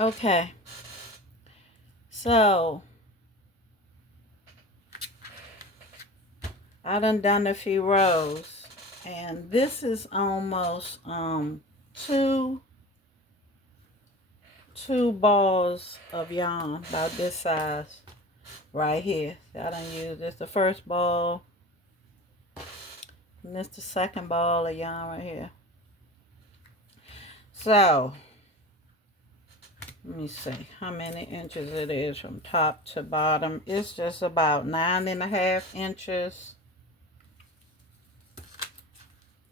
Okay, so I done a few rows, and this is almost two balls of yarn about this size right here. So I done used this the first ball, and this the second ball of yarn right here. So let me see how many inches it is from top to bottom. It's just about 9.5 inches.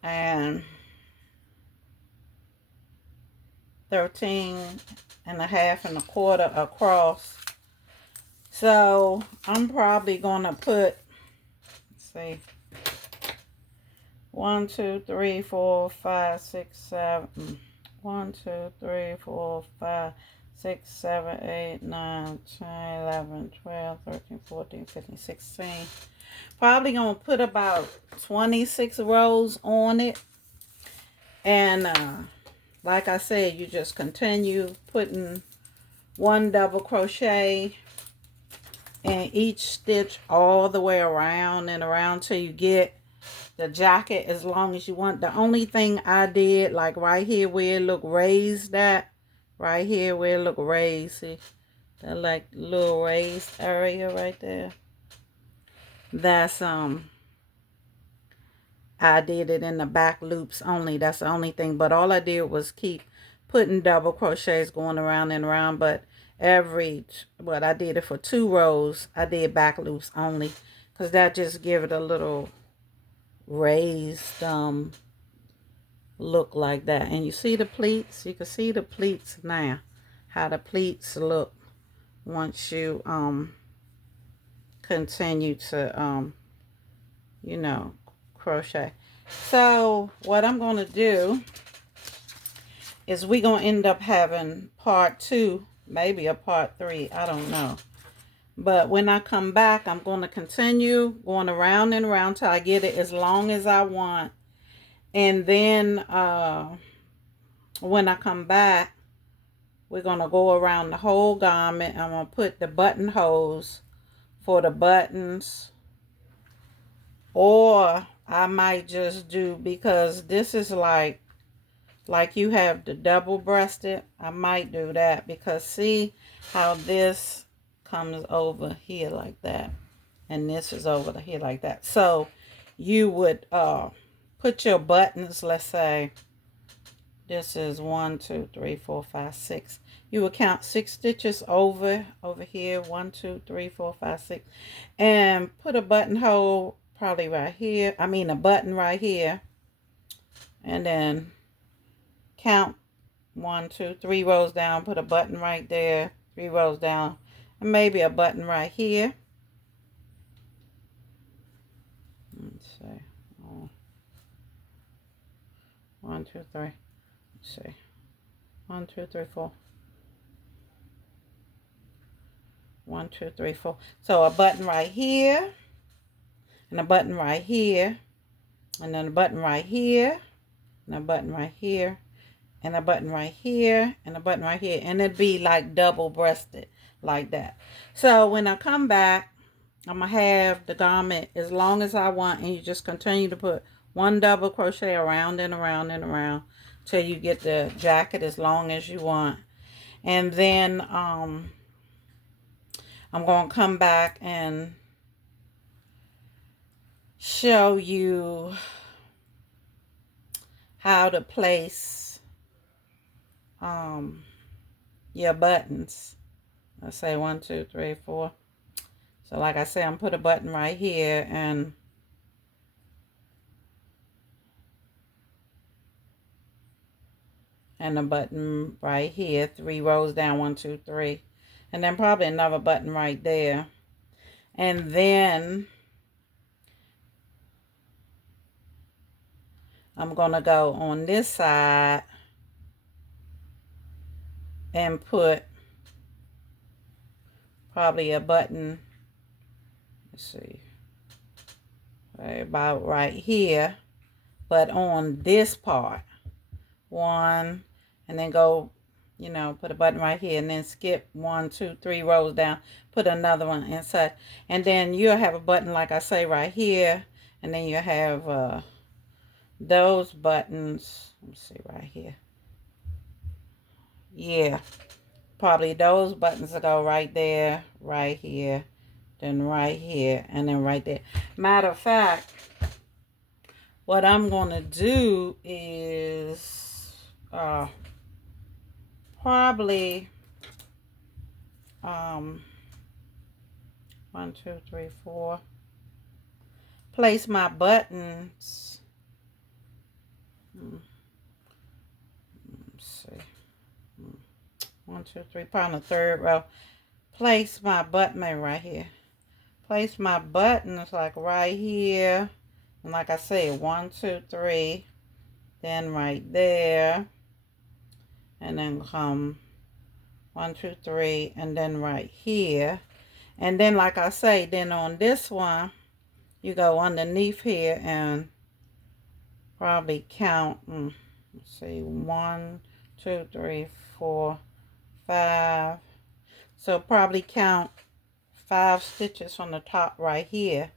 And 13.5 1/4 across. So I'm probably gonna put, let's see, 1 2 3 4 5 6 7 1 2 3 4 5 6 7 8 9 10 11 12 13 14 15 16. Probably gonna put about 26 rows on it. And like I said, you just continue putting one double crochet in each stitch all the way around and around till you get the jacket as long as you want. The only thing I did, like right here where it look raised at, right here where it look raised, see that like little raised area right there, that's I did it in the back loops only. That's the only thing. But all I did was keep putting double crochets going around and around. But I did it for 2 rows. I did back loops only, because that just give it a little raised look like that. And you see the pleats? You can see the pleats now. How the pleats look once you continue to you know, crochet. So what I'm going to do is we're going to end up having part 2, maybe a part 3, I don't know. But when I come back, I'm going to continue going around and around till I get it as long as I want. And then when I come back, we're going to go around the whole garment. I'm going to put the buttonholes for the buttons, or I might just do, because this is like you have the double breasted, I might do that, because see how this comes over here like that, and this is over here like that. So you would put your buttons, let's say this is 1 2 3 4 5 6. You would count 6 stitches over here, 1 2 3 4 5 6, and put a buttonhole probably right here. I mean a button right here, and then count 1 2 3 rows down, put a button right there, 3 rows down, and maybe a button right here. Let's see, 1 2 3, let's see, 1 2 3 4, 1 2 3 4. So a button right here, and a button right here, and then a button right here, and a button right here, and a button right here, and a button right here, and it'd be like double breasted like that. So when I come back, I'm gonna have the garment as long as I want, and you just continue to put one double crochet around and around and around till you get the jacket as long as you want. And then I'm gonna come back and show you how to place your buttons. Let's say 1 2 3 4. So like I said, I'm put a button right here, and a button right here, 3 rows down, 1 2 3, and then probably another button right there. And then I'm gonna go on this side and put probably a button, let's see, right about right here, but on this part, 1, and then go you know, put a button right here, and then skip 1, 2, 3 rows down, put another one inside, and then you'll have a button like I say right here, and then you have those buttons. Let me see right here. Yeah, probably those buttons will go right there, right here, then right here, and then right there. Matter of fact, what I'm gonna do is probably 1, 2, 3, 4. Place my buttons. Let's see. 1, 2, 3. Probably on the third row. Place my button right here. Place my buttons like right here. And like I said, 1, 2, 3. Then right there. And then come 1, 2, 3. And then right here. And then like I say, then on this one, you go underneath here and probably count. Let's see, 1, 2, 3, 4, 5. So probably count 5 stitches from the top right here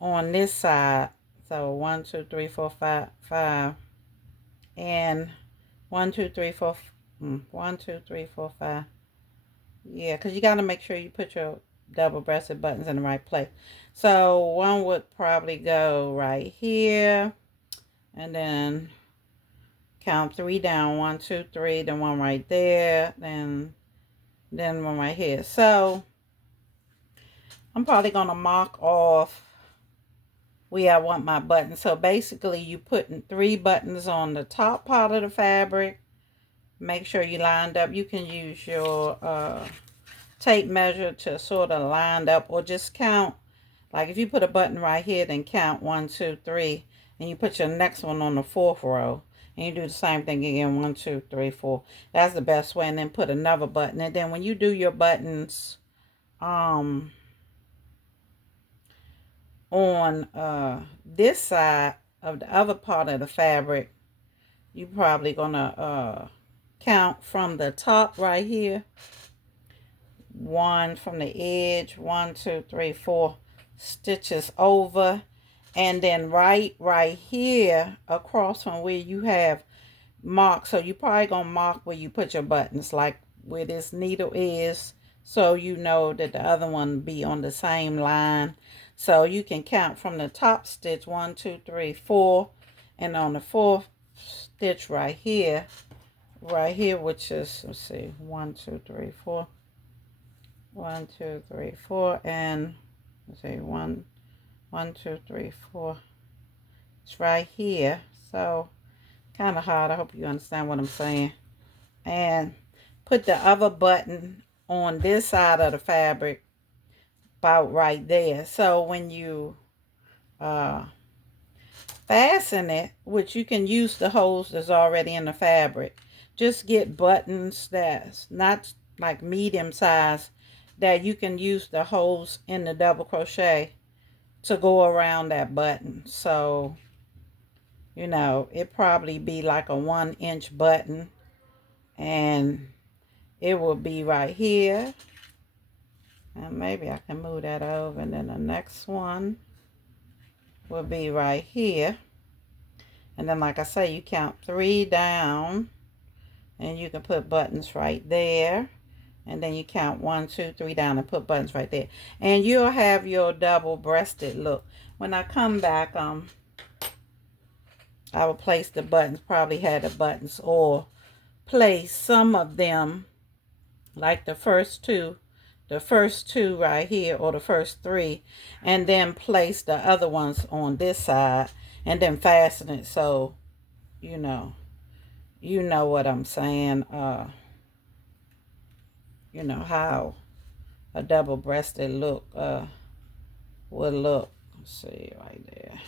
on this side. So 1, 2, 3, 4, 5, 5, and 1, 2, 3, 4, 1, 2, 3, 4, 5. Yeah, because you got to make sure you put your double-breasted buttons in the right place. So one would probably go right here, and then count 3 down. 1, 2, 3. Then one right there. Then one right here. So I'm probably gonna mark off where I want my buttons. So basically, you putting 3 buttons on the top part of the fabric. Make sure you lined up. You can use your tape measure to sort of lined up, or just count. Like if you put a button right here, then count 1, 2, 3, and you put your next one on the 4th row, and you do the same thing again. 1, 2, 3, 4. That's the best way. And then put another button. And then when you do your buttons, on this side of the other part of the fabric, you probably gonna count from the top right here. 1 from the edge. 1, 2, 3, 4 stitches over, and then right here across from where you have marked. So you probably gonna mark where you put your buttons, like where this needle is, so you know that the other one be on the same line. So you can count from the top stitch 1, 2, 3, 4, and on the 4th stitch right here, which is, let's see, 1, 2, 3, 4. 1, 2, 3, 4, and let's see, 1, 2, 3, 4. It's right here. So kind of hard. I hope you understand what I'm saying. And put the other button on this side of the fabric, about right there. So when you fasten it, which you can use the holes that's already in the fabric, just get buttons that's not like medium size, that you can use the holes in the double crochet to go around that button. So, you know, it probably be like a 1-inch button, and it will be right here. And maybe I can move that over, and then the next one will be right here. And then, like I say, you count 3 down, and you can put buttons right there. And then you count 1, 2, 3 down and put buttons right there. And you'll have your double-breasted look. When I come back, I will place the buttons, probably have the buttons, or place some of them, like the first two right here, or the first 3, and then place the other ones on this side, and then fasten it. So, you know what I'm saying. You know how a double-breasted look would look. Let's see right there.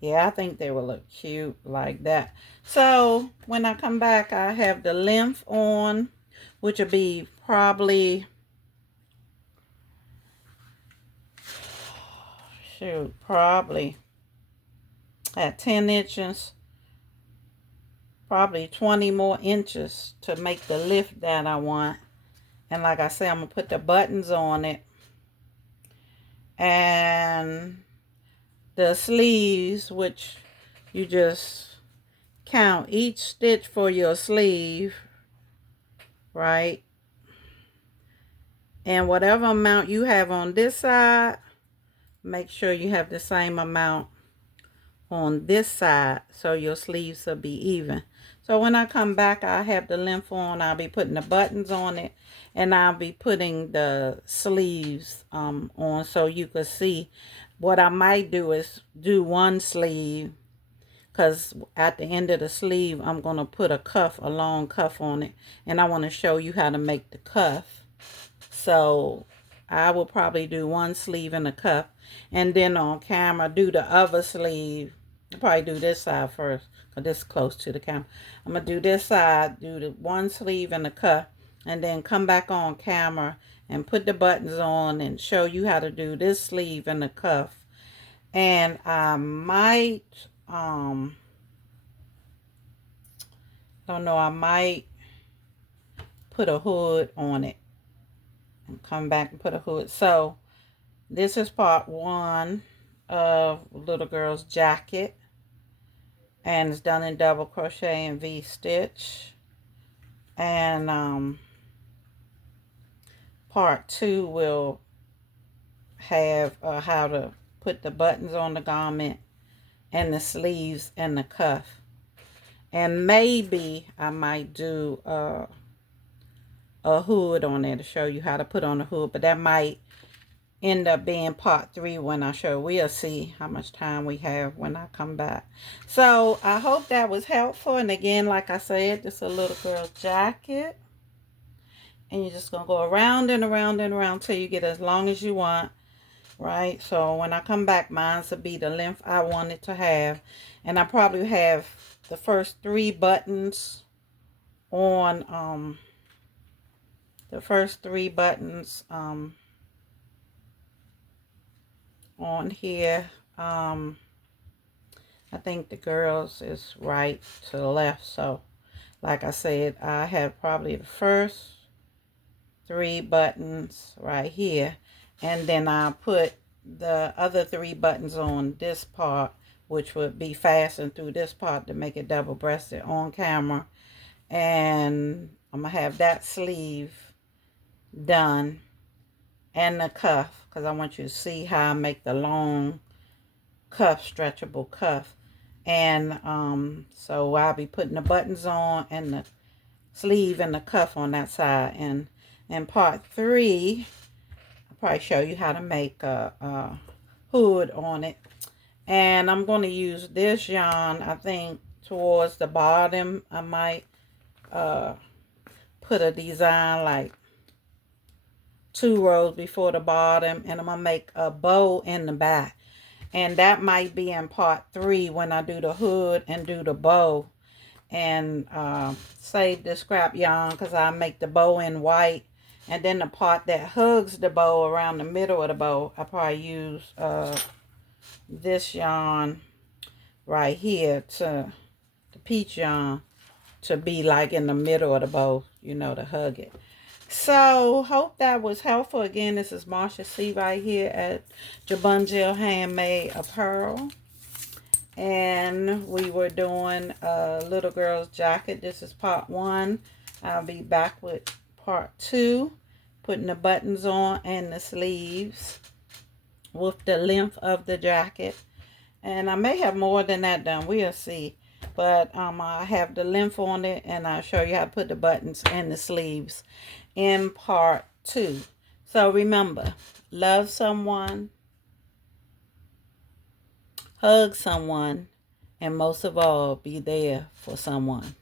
Yeah, I think they will look cute like that. So when I come back, I have the length on, which will be probably, probably at 10 inches. probably 20 more inches to make the lift that I want. And like I said, I'm going to put the buttons on it. And the sleeves, which you just count each stitch for your sleeve, right? And whatever amount you have on this side, make sure you have the same amount on this side, so your sleeves will be even. So when I come back, I have the length on. I'll be putting the buttons on it, and I'll be putting the sleeves on, so you can see. What I might do is do one sleeve, because at the end of the sleeve, I'm going to put a cuff, a long cuff on it, and I want to show you how to make the cuff. So I will probably do one sleeve and a cuff, and then on camera do the other sleeve. I'll probably do this side first, because this is close to the camera. I'm going to do this side, do the one sleeve and a cuff, and then come back on camera and put the buttons on and show you how to do this sleeve and the cuff. And I might, don't know, I might put a hood on it and come back and put a hood. So this is part 1 of little girl's jacket, and it's done in double crochet and V-stitch. And part 2 will have how to put the buttons on the garment and the sleeves and the cuff. And maybe I might do a hood on there to show you how to put on a hood, but that might end up being part 3 when I show. We'll see how much time we have when I come back. So I hope that was helpful. And again, like I said, this is a little girl's jacket, and you're just gonna go around and around and around till you get as long as you want, right? So when I come back, mine will be the length I want it to have, and I probably have the first 3 buttons on the first 3 buttons on here. I think the girls is right to the left. So like I said, I have probably the first 3 buttons right here, and then I'll put the other 3 buttons on this part, which would be fastened through this part to make it double-breasted on camera. And I'm gonna have that sleeve done and the cuff, because I want you to see how I make the long cuff, stretchable cuff. And so I'll be putting the buttons on and the sleeve and the cuff on that side. And in part 3, I'll probably show you how to make a hood on it. And I'm going to use this yarn, I think, towards the bottom. I might put a design like 2 rows before the bottom, and I'm going to make a bow in the back. And that might be in part 3 when I do the hood and do the bow. And save the scrap yarn, because I make the bow in white. And then the part that hugs the bow around the middle of the bow, I probably use this yarn right here, to the peach yarn, to be like in the middle of the bow, you know, to hug it. So hope that was helpful. Again, this is Marsha C right here at JABONGEL Handmade Apparel, and we were doing a little girl's jacket. This is part 1. I'll be back with part 2, putting the buttons on and the sleeves with the length of the jacket. And I may have more than that done, we'll see. But I have the length on it, and I'll show you how to put the buttons and the sleeves in part 2. So remember, love someone, hug someone, and most of all, be there for someone.